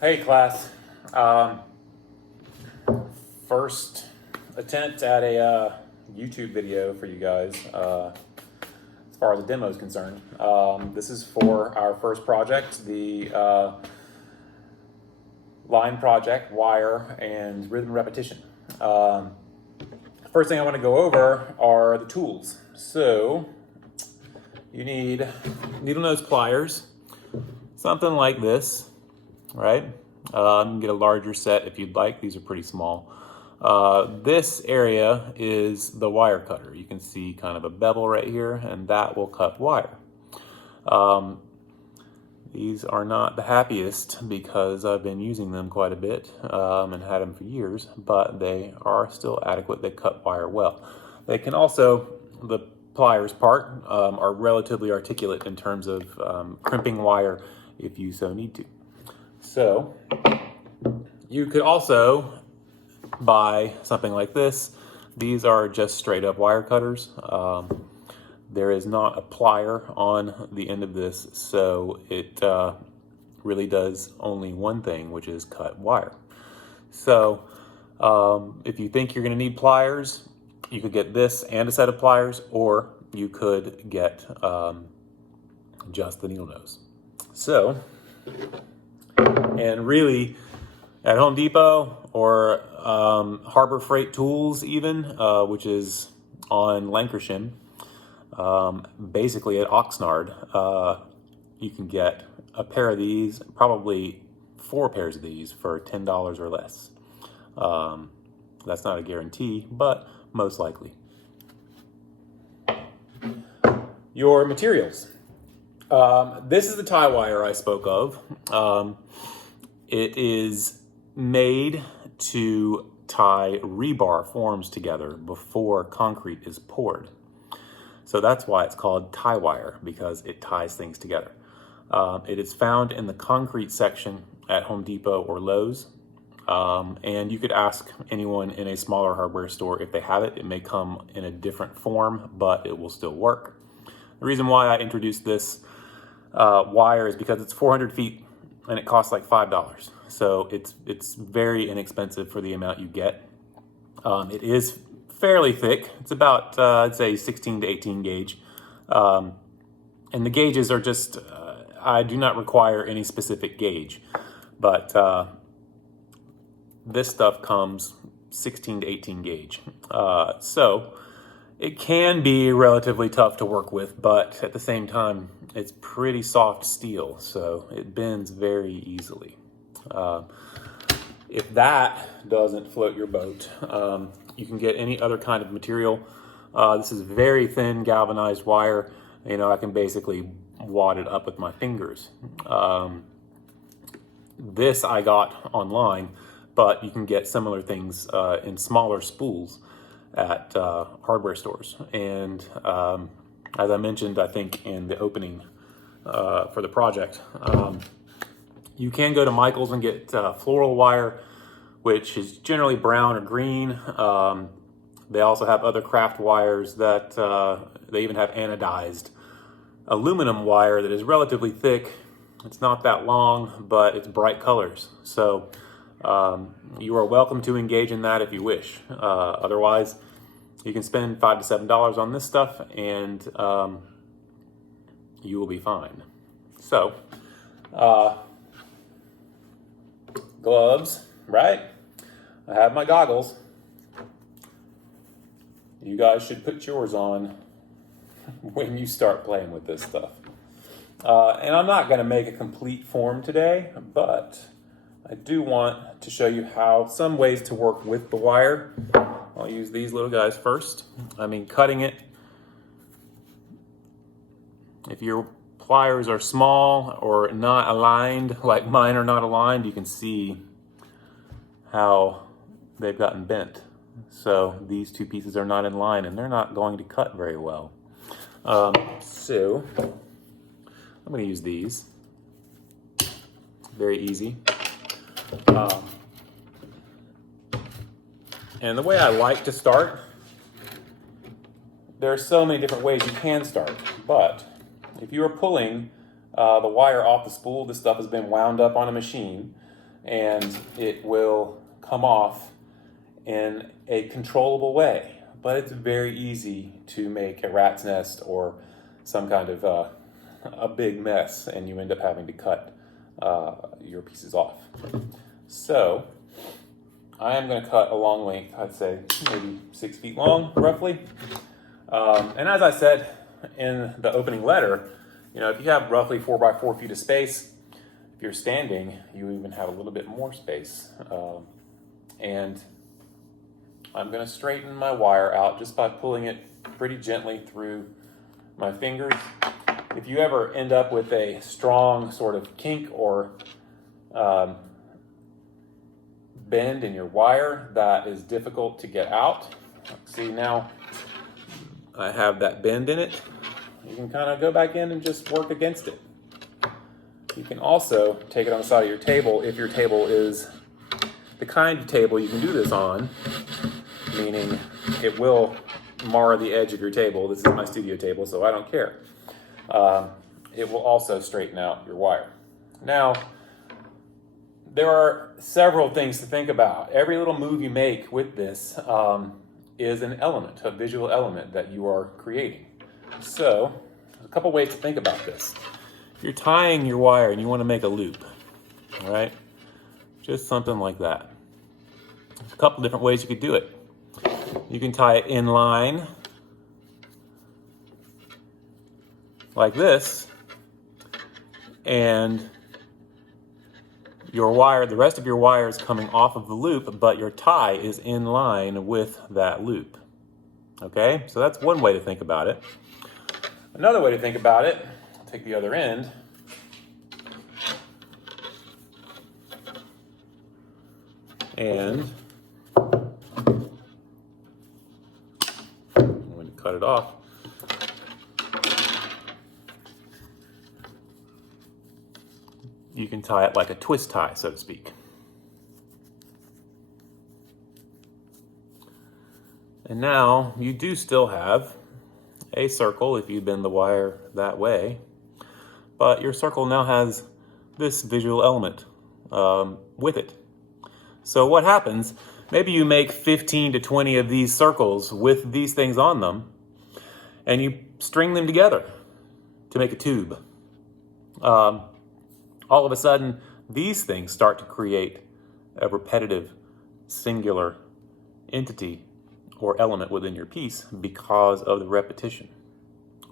Hey class, um, first attempt at a YouTube video for you guys as far as the demo is concerned. This is for our first project, the line project, wire, and rhythm repetition. First thing I want to go over are the tools. So you need needle nose pliers, something like this. Right? You can get a larger set if you'd like. These are pretty small. This area is the wire cutter. You can see kind of a bevel right here, and that will cut wire. These are not the happiest because I've been using them quite a bit and had them for years, but they are still adequate. They cut wire well. They can also, the pliers part, are relatively articulate in terms of crimping wire if you so need to. So you could also buy something like this. These are just straight up wire cutters. There is not a plier on the end of this, so it really does only one thing, which is cut wire. So if you think you're going to need pliers, you could get this and a set of pliers, or you could get just the needle nose. So, and really, at Home Depot or Harbor Freight Tools even, which is on Lancashire, basically at Oxnard, you can get a pair of these, probably 4 pairs of these for $10 or less. That's not a guarantee, but most likely. Your materials. This is the tie wire I spoke of. It is made to tie rebar forms together before concrete is poured. So that's why it's called tie wire, because it ties things together. It is found in the concrete section at Home Depot or Lowe's. And you could ask anyone in a smaller hardware store if they have it. It may come in a different form, but it will still work. The reason why I introduced this wire is because it's 400 feet and it costs like $5. So it's very inexpensive for the amount you get. It is fairly thick. It's about, I'd say 16 to 18 gauge. And the gauges are just, I do not require any specific gauge, but this stuff comes 16 to 18 gauge. So it can be relatively tough to work with, but at the same time, it's pretty soft steel, so it bends very easily. If that doesn't float your boat, you can get any other kind of material. This is very thin galvanized wire. You know, I can basically wad it up with my fingers. This I got online, but you can get similar things in smaller spools at hardware stores. And as I mentioned, I think in the opening for the project, you can go to Michael's and get floral wire, which is generally brown or green. They also have other craft wires that they even have anodized aluminum wire that is relatively thick. It's not that long, but it's bright colors. So you are welcome to engage in that if you wish. Otherwise, you can spend $5 to $7 on this stuff and you will be fine. So, gloves, right? I have my goggles. You guys should put yours on when you start playing with this stuff. And I'm not going to make a complete form today, but I do want to show you how some ways to work with the wire. I'll use these little guys first. Cutting it. If your pliers are small or not aligned, like mine are not aligned, you can see how they've gotten bent. So these two pieces are not in line and they're not going to cut very well. So I'm going to use these. Very easy. And the way I like to start, there are so many different ways you can start, but if you are pulling the wire off the spool, this stuff has been wound up on a machine, and it will come off in a controllable way. But it's very easy to make a rat's nest or some kind of a big mess, and you end up having to cut your pieces off. So I am going to cut a long length, I'd say maybe 6 feet long, roughly. And as I said in the opening letter, if you have roughly 4 by 4 feet of space, if you're standing, you even have a little bit more space. And I'm going to straighten my wire out just by pulling it pretty gently through my fingers. If you ever end up with a strong sort of kink or bend in your wire that is difficult to get out, see now I have that bend in it, you can kind of go back in and just work against it. You can also take it on the side of your table if your table is the kind of table you can do this on, meaning it will mar the edge of your table. This is my studio table, so I don't care. It will also straighten out your wire. Now, there are several things to think about. Every little move you make with this is an element, a visual element that you are creating. So, there's a couple ways to think about this. If you're tying your wire and you want to make a loop, all right? Just something like that. There's a couple different ways you could do it. You can tie it in line like this, and your wire, the rest of your wire is coming off of the loop, but your tie is in line with that loop. Okay, so that's one way to think about it. Another way to think about it, take the other end, and I'm going to cut it off. You can tie it like a twist tie, so to speak. And now you do still have a circle if you bend the wire that way, but your circle now has this visual element with it. So what happens, maybe you make 15 to 20 of these circles with these things on them, and you string them together to make a tube. All of a sudden, these things start to create a repetitive, singular entity or element within your piece because of the repetition.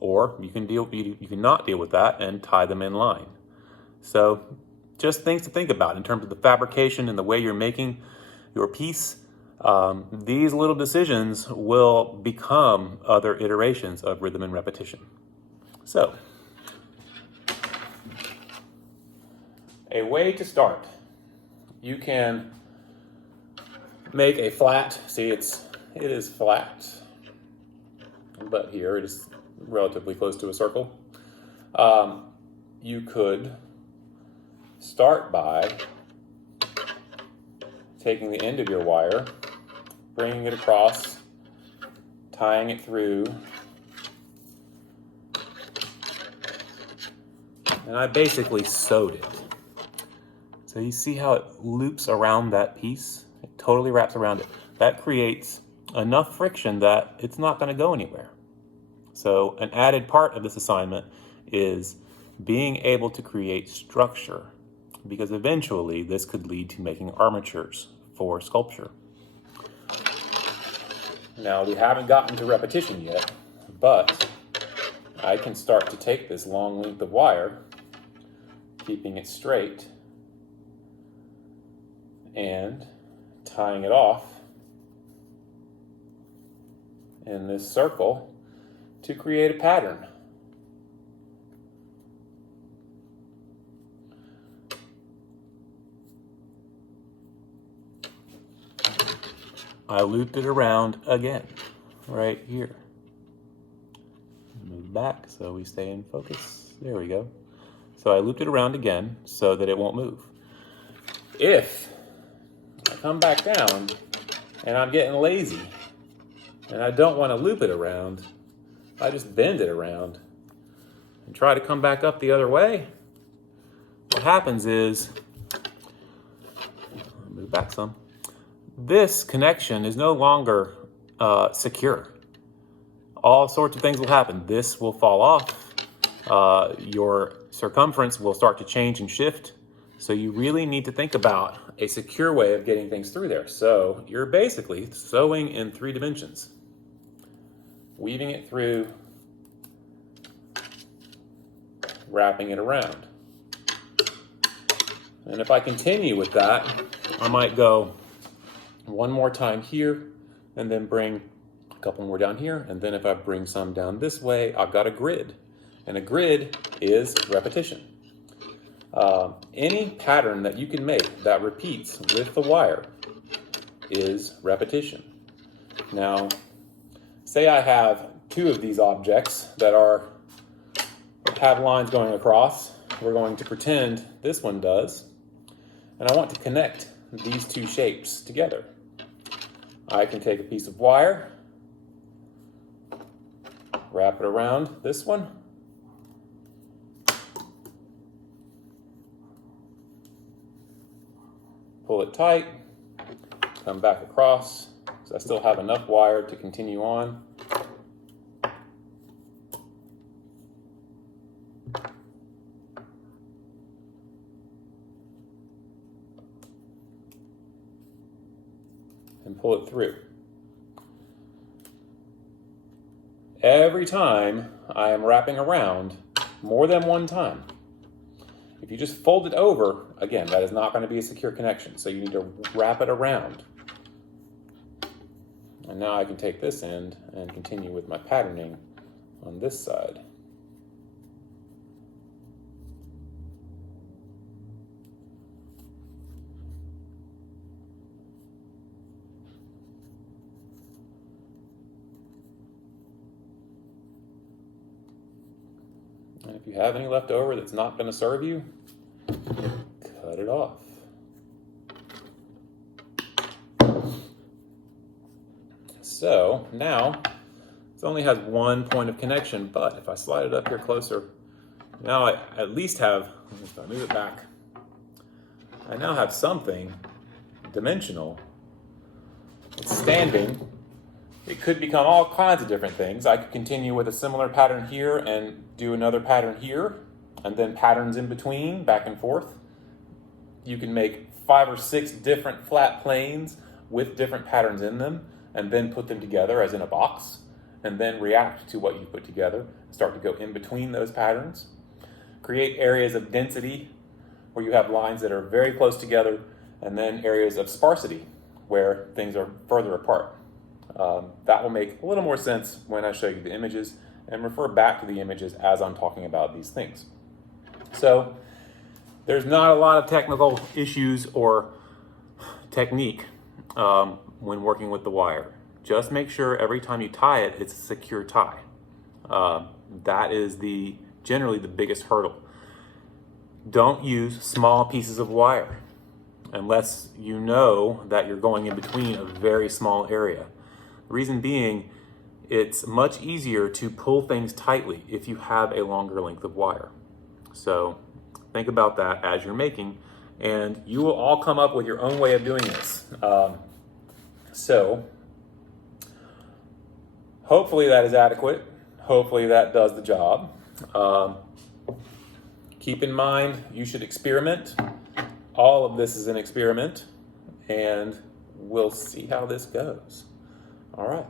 Or you can not deal with that and tie them in line. So just things to think about in terms of the fabrication and the way you're making your piece. These little decisions will become other iterations of rhythm and repetition. So, a way to start. You can make a flat, see it is flat, but here it is relatively close to a circle. You could start by taking the end of your wire, bringing it across, tying it through, and I basically sewed it. So you see how it loops around that piece? It totally wraps around it. That creates enough friction that it's not going to go anywhere. So an added part of this assignment is being able to create structure, because eventually this could lead to making armatures for sculpture. Now, we haven't gotten to repetition yet, but I can start to take this long length of wire, keeping it straight, and tying it off in this circle to create a pattern. I looped it around again, right here. Move back so we stay in focus. There we go. So I looped it around again so that it won't move. If I come back down and I'm getting lazy and I don't want to loop it around, I just bend it around and try to come back up the other way. What happens is back some. This connection is no longer secure. All sorts of things will happen. This will fall off. Your circumference will start to change and shift. So you really need to think about a secure way of getting things through there. So you're basically sewing in 3 dimensions, weaving it through, wrapping it around. And if I continue with that, I might go one more time here and then bring a couple more down here. And then if I bring some down this way, I've got a grid. And a grid is repetition. Any pattern that you can make that repeats with the wire is repetition. Now, say I have 2 of these objects that have lines going across. We're going to pretend this one does. And I want to connect these 2 shapes together. I can take a piece of wire, wrap it around this one, pull it tight, come back across, so I still have enough wire to continue on. And pull it through. Every time I am wrapping around more than one time. If you just fold it over, again, that is not going to be a secure connection. So you need to wrap it around. And now I can take this end and continue with my patterning on this side. And if you have any left over that's not going to serve you, cut it off. So now it only has one point of connection, but if I slide it up here closer, now I at least have, if I move it back, I now have something dimensional. It's standing. It could become all kinds of different things. I could continue with a similar pattern here and do another pattern here, and then patterns in between, back and forth. You can make 5 or 6 different flat planes with different patterns in them, and then put them together as in a box, and then react to what you put together, start to go in between those patterns. Create areas of density where you have lines that are very close together, and then areas of sparsity where things are further apart. That will make a little more sense when I show you the images, and refer back to the images as I'm talking about these things. So there's not a lot of technical issues or technique when working with the wire. Just make sure every time you tie it, it's a secure tie. That is generally the biggest hurdle. Don't use small pieces of wire unless you know that you're going in between a very small area. The reason being, it's much easier to pull things tightly if you have a longer length of wire. So think about that as you're making, and you will all come up with your own way of doing this. So hopefully that is adequate. Hopefully that does the job. Keep in mind, you should experiment. All of this is an experiment, and we'll see how this goes. All right.